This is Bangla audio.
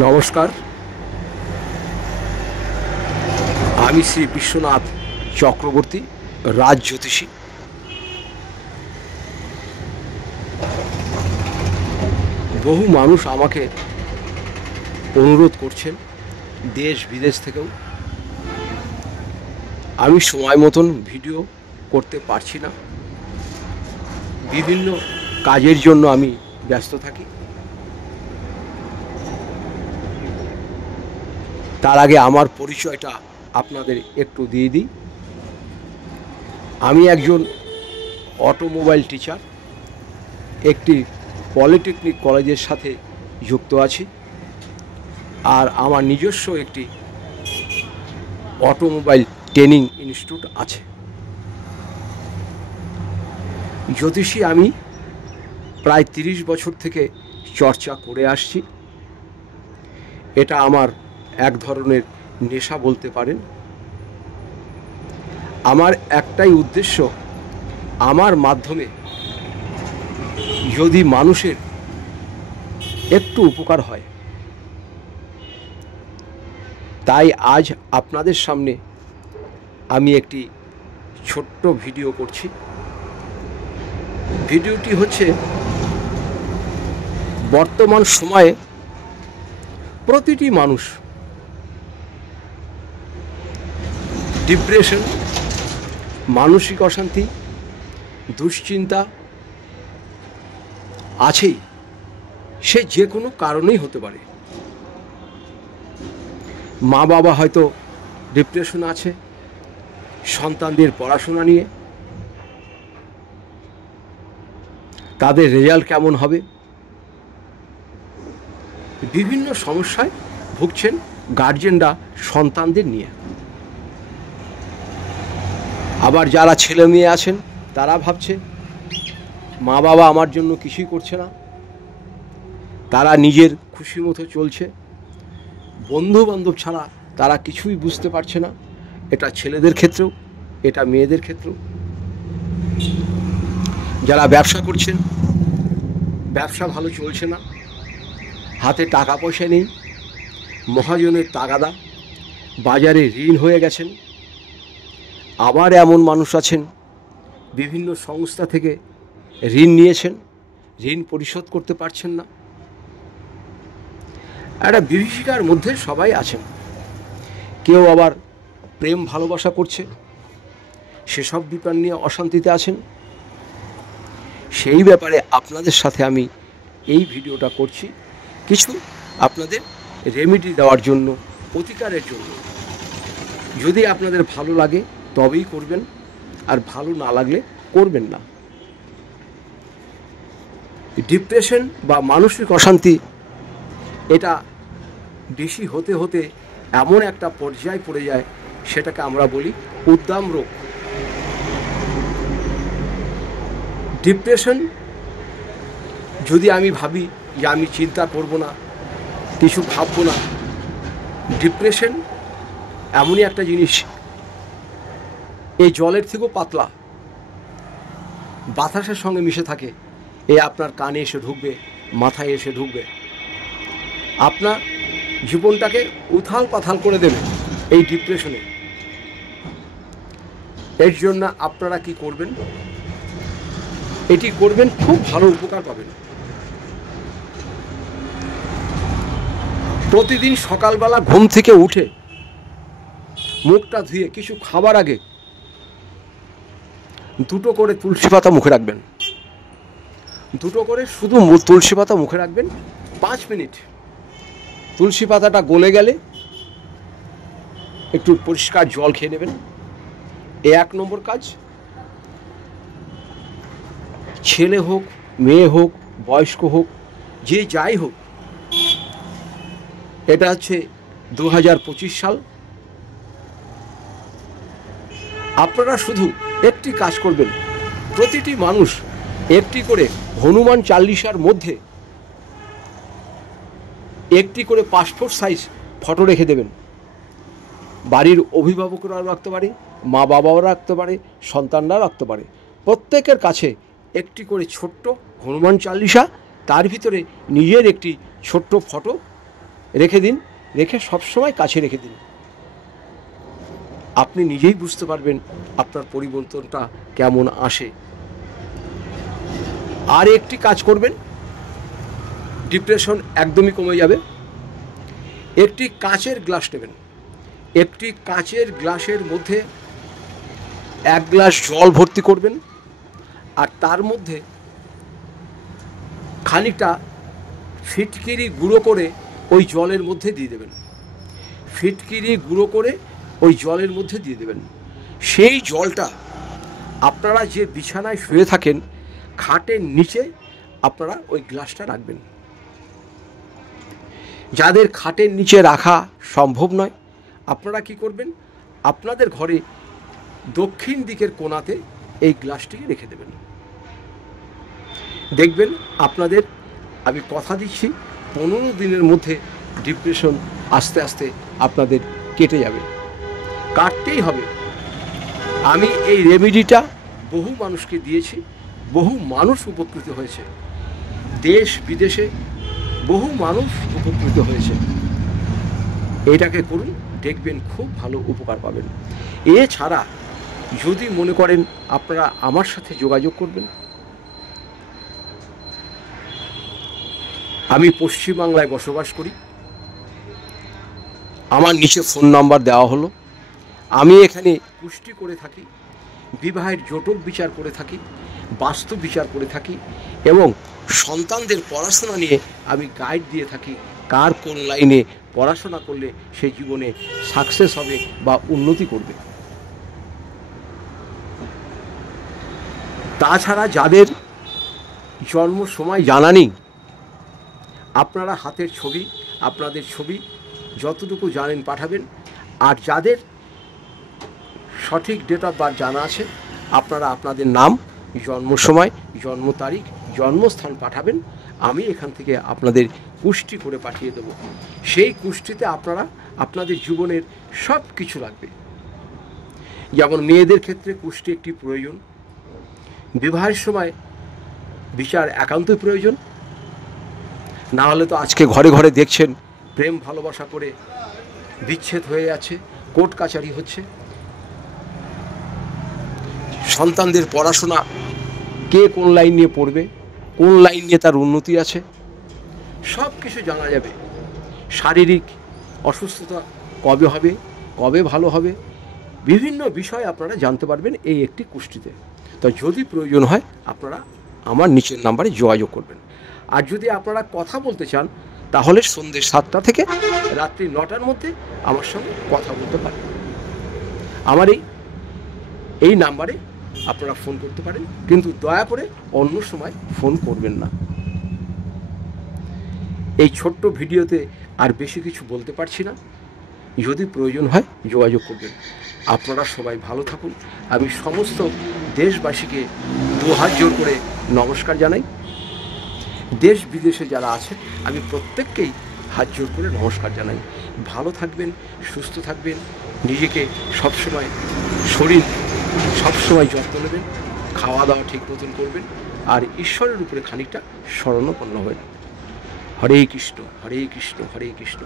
নমস্কার, আমি শ্রী বিশ্বনাথ চক্রবর্তী, রাজ জ্যোতিষী। বহু মানুষ আমাকে অনুরোধ করছেন, দেশ বিদেশ থেকেও। আমি সময় মতন ভিডিও করতে পারছি না, বিভিন্ন কাজের জন্য আমি ব্যস্ত থাকি। তার আগে আমার পরিচয়টা আপনাদের একটু দিয়ে দিই। আমি একজন অটোমোবাইল টিচার, একটি পলিটেকনিক কলেজের সাথে যুক্ত আছি, আর আমার নিজস্ব একটি অটোমোবাইল ট্রেনিং ইনস্টিটিউট আছে। জ্যোতিষী আমি প্রায় 30 বছর থেকে চর্চা করে আসছি। এটা আমার এক ধরনের নেশা বলতে পারেন। আমার একটাই উদ্দেশ্য, আমার মাধ্যমে যদি মানুষের একটু উপকার হয়। তাই আজ আপনাদের সামনে আমি একটি ছোট্ট ভিডিও করছি। ভিডিওটি হচ্ছে, বর্তমান সময়ে প্রতিটি মানুষ ডিপ্রেশন, মানসিক অশান্তি, দুশ্চিন্তা আছেই। সে যে কোনো কারণেই হতে পারে। মা বাবা হয়তো ডিপ্রেশন আছে সন্তানদের পড়াশোনা নিয়ে, তাদের রেজাল্ট কেমন হবে, বিভিন্ন সমস্যায় ভুগছেন গার্জেনরা সন্তানদের নিয়ে। আবার যারা ছেলে মেয়ে আছেন তারা ভাবছে মা বাবা আমার জন্য কিছুই করছে না, তারা নিজের খুশি মতো চলছে, বন্ধু বান্ধব ছাড়া তারা কিছুই বুঝতে পারছে না। এটা ছেলেদের ক্ষেত্রেও, এটা মেয়েদের ক্ষেত্রেও। যারা ব্যবসা করছেন, ব্যবসা ভালো চলছে না, হাতে টাকা পয়সা নেই, মহাজনের তাগাদা, বাজারে ঋণ হয়ে গেছেন। আবার এমন মানুষ আছেন বিভিন্ন সংস্থা থেকে ঋণ নিয়েছেন, ঋণ পরিশোধ করতে পারছেন না। একটা বিভীষিকার মধ্যে সবাই আছেন। কেউ আবার প্রেম ভালোবাসা করছে, সেসব ব্যাপার নিয়ে অশান্তিতে আছেন। সেই ব্যাপারে আপনাদের সাথে আমি এই ভিডিওটা করছি, কিছু আপনাদের রেমেডি দেওয়ার জন্য, প্রতিকারের জন্য। যদি আপনাদের ভালো লাগে তবেই করবেন, আর ভালো না লাগলে করবেন না। ডিপ্রেশন বা মানসিক অশান্তি, এটা বেশি হতে হতে এমন একটা পর্যায়ে পড়ে যায়, সেটাকে আমরা বলি উদ্দাম রোগ। ডিপ্রেশন যদি আমি ভাবি যে আমি চিন্তা করব না, কিছু ভাববো না, ডিপ্রেশন এমনই একটা জিনিস, এই জলের থেকেও পাতলা, বাতাসের সঙ্গে মিশে থাকে। এ আপনার কানে এসে ঢুকবে, মাথায় এসে ঢুকবে, আপনার জীবনটাকে উথাল পাথাল করে দেবে এই ডিপ্রেশনে। এর জন্য আপনারা কি করবেন? এটি করবেন, খুব ভালো উপকার পাবেন। প্রতিদিন সকালবেলা ঘুম থেকে উঠে মুখটা ধুয়ে কিছু খাবার আগে 2টো করে তুলসী পাতা মুখে রাখবেন। 2টো করে শুধু তুলসী পাতা মুখে রাখবেন 5 মিনিট। তুলসী পাতাটা গলে গেলে একটু পরিষ্কার জল খেয়ে নেবেন। এ 1 নম্বর কাজ। ছেলে হোক, মেয়ে হোক, বয়স্ক হোক, যে যাই হোক, এটা হচ্ছে 2025 সাল। আপনারা শুধু একটি কাজ করবেন, প্রতিটি মানুষ একটি করে হনুমান চালিসার মধ্যে একটি করে পাসপোর্ট সাইজ ফটো রেখে দেবেন। বাড়ির অভিভাবকরা রাখতে পারে, মা বাবাও রাখতে পারে, সন্তানরা রাখতে পারে। প্রত্যেকের কাছে একটি করে ছোট্ট হনুমান চালিসা, তার ভিতরে নিজের একটি ছোট্ট ফটো রেখে দিন, রেখে সবসময় কাছে রেখে দিন। আপনি নিজেই বুঝতে পারবেন আপনার পরিবর্তনটা কেমন আসে। আর একটি কাজ করবেন, ডিপ্রেশন একদমই কমে যাবে। একটি কাচের গ্লাস নেবেন, একটি কাচের গ্লাসের মধ্যে 1 গ্লাস জল ভর্তি করবেন, আর তার মধ্যে খানিকটা ফিটকিরি গুঁড়ো করে ওই জলের মধ্যে দিয়ে দেবেন। ফিটকিরি গুঁড়ো করে ওই জলের মধ্যে দিয়ে দেবেন। সেই জলটা আপনারা যে বিছানায় শুয়ে থাকেন, খাটের নিচে আপনারা ওই গ্লাসটা রাখবেন। যাদের খাটের নিচে রাখা সম্ভব নয়, আপনারা কি করবেন, আপনাদের ঘরে দক্ষিণ দিকের কোণাতে এই গ্লাসটিকে রেখে দেবেন। দেখবেন আপনাদের, আমি কথা দিচ্ছি, 15 দিনের মধ্যে ডিপ্রেশন আস্তে আস্তে আপনাদের কেটে যাবে। কাটতেই হবে। আমি এই রেমেডিটা বহু মানুষকে দিয়েছি, বহু মানুষ উপকৃত হয়েছে, দেশ বিদেশে বহু মানুষ উপকৃত হয়েছে। এটাকে করুন, দেখবেন খুব ভালো উপকার পাবেন। এছাড়া যদি মনে করেন আপনারা আমার সাথে যোগাযোগ করবেন, আমি পশ্চিমবাংলায় বসবাস করি, আমার নিচে ফোন নাম্বার দেওয়া হলো। আমি এখানে পুষ্টি করে থাকি, বিবাহের জটক বিচার করে থাকি, বাস্তু বিচার করে থাকি, এবং সন্তানদের পড়াশোনা নিয়ে আমি গাইড দিয়ে থাকি, কার কোন লাইনে পড়াশোনা করলে সে জীবনে সাকসেস হবে বা উন্নতি করবে। তাছাড়া যাদের জন্ম সময় জানা নেই, আপনারা হাতের ছবি, আপনাদের ছবি যতটুকু জানেন পাঠাবেন। আর যাদের সঠিক ডেট অফ বার্থ জানা আছে, আপনারা আপনাদের নাম, জন্ম সময়, জন্ম তারিখ, জন্মস্থান পাঠাবেন। আমি এখান থেকে আপনাদের কুষ্টি করে পাঠিয়ে দেব। সেই কুষ্টিতে আপনারা আপনাদের জীবনের সব কিছু লাগবে। যেমন মেয়েদের ক্ষেত্রে কুষ্টি একটি প্রয়োজন, বিবাহের সময় বিচার একান্তই প্রয়োজন। না হলে তো আজকে ঘরে ঘরে দেখছেন প্রেম ভালোবাসা করে বিচ্ছেদ হয়ে যাচ্ছে, কোর্ট কাচারি হচ্ছে। সন্তানদের পড়াশোনা, কে কোন লাইন নিয়ে পড়বে, কোন লাইন নিয়ে তার উন্নতি আছে, সব কিছু জানা যাবে। শারীরিক অসুস্থতা কবে হবে, কবে ভালো হবে, বিভিন্ন বিষয় আপনারা জানতে পারবেন এই একটি কুষ্টিতে। তো যদি প্রয়োজন হয় আপনারা আমার নিচের নাম্বারে যোগাযোগ করবেন। আর যদি আপনারা কথা বলতে চান, তাহলে সন্ধ্যে 7টা থেকে রাত্রি 9টার মধ্যে আমার সঙ্গে কথা বলতে পারেন। আমার এই নাম্বারে আপনারা ফোন করতে পারেন, কিন্তু দয়া করে অন্য সময় ফোন করবেন না। এই ছোট্ট ভিডিওতে আর বেশি কিছু বলতে পারছি না। যদি প্রয়োজন হয় যোগাযোগ করবেন। আপনারা সবাই ভালো থাকুন। আমি সমস্ত দেশবাসীকে 2 হাত জোর করে নমস্কার জানাই। দেশ বিদেশে যারা আছেন আমি প্রত্যেককেই হাত জোর করে নমস্কার জানাই। ভালো থাকবেন, সুস্থ থাকবেন, নিজেকে সবসময় শরীর সবসময় যত্ন নেবেন, খাওয়া দাওয়া ঠিক মতন করবেন, আর ঈশ্বরের উপরে খানিকটা শরণাপন্ন হবেন। হরে কৃষ্ণ, হরে কৃষ্ণ, হরে কৃষ্ণ।